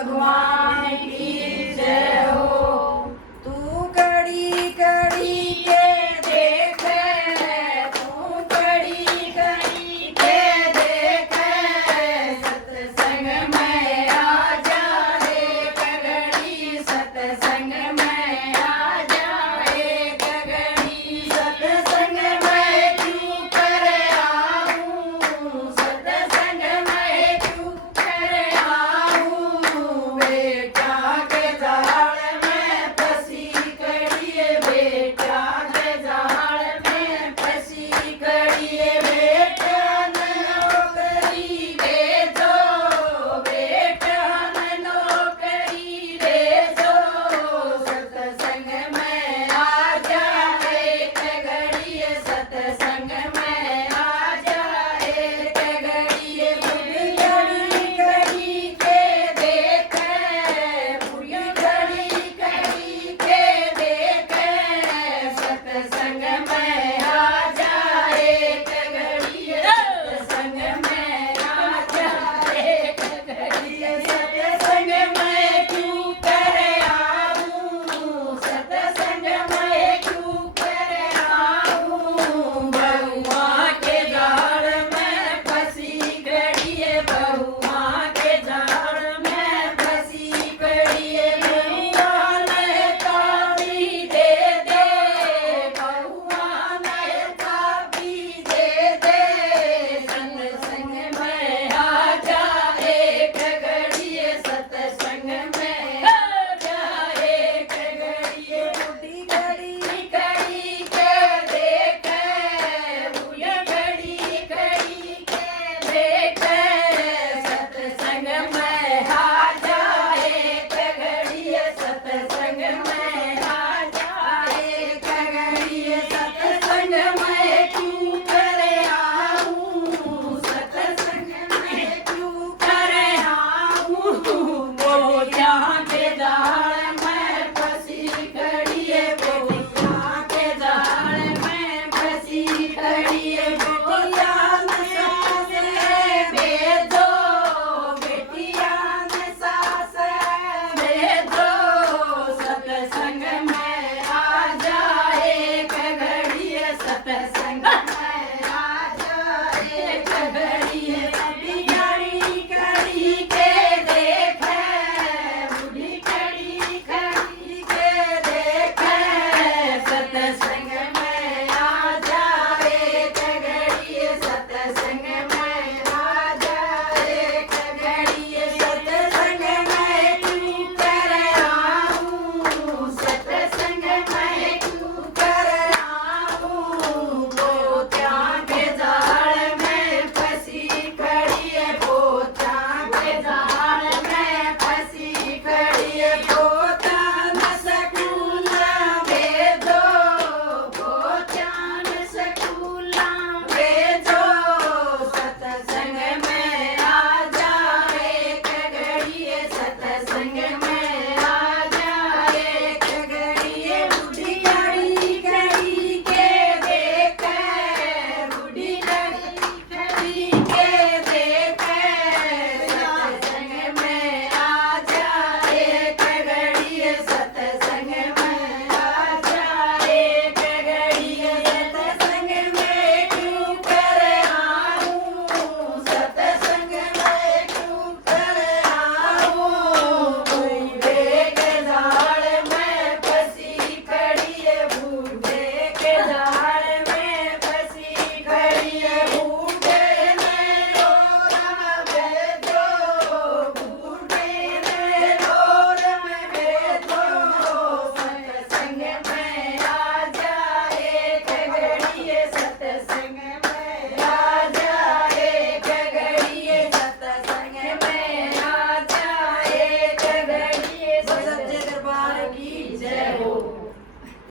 भगवान की जय हो। तू कड़ी कड़ी के देख, तू कड़ी कड़ी के देख, सत्संग में आ जा एक घड़ी, सत्संग में आ जा एक घड़ी। सत्संग में क्यों कर आऊं, सत्संग में क्यों कर आऊं, बेटा के जाल में फंसी कड़ी, बेटा के जाल में फंसी कड़ी। बेटा नौकरी दे दो, बेटा नौकरी दे दो, सत्संग में आ जा एक घड़ी, सत्संग में आ जा एक घड़ी। बुढ़ी घड़ी घड़ी के देख, बुढ़ी घड़ी घड़ी के देख, सत्संग में आ जा एक घड़ी, सत्संग में आ जा एक घड़ी।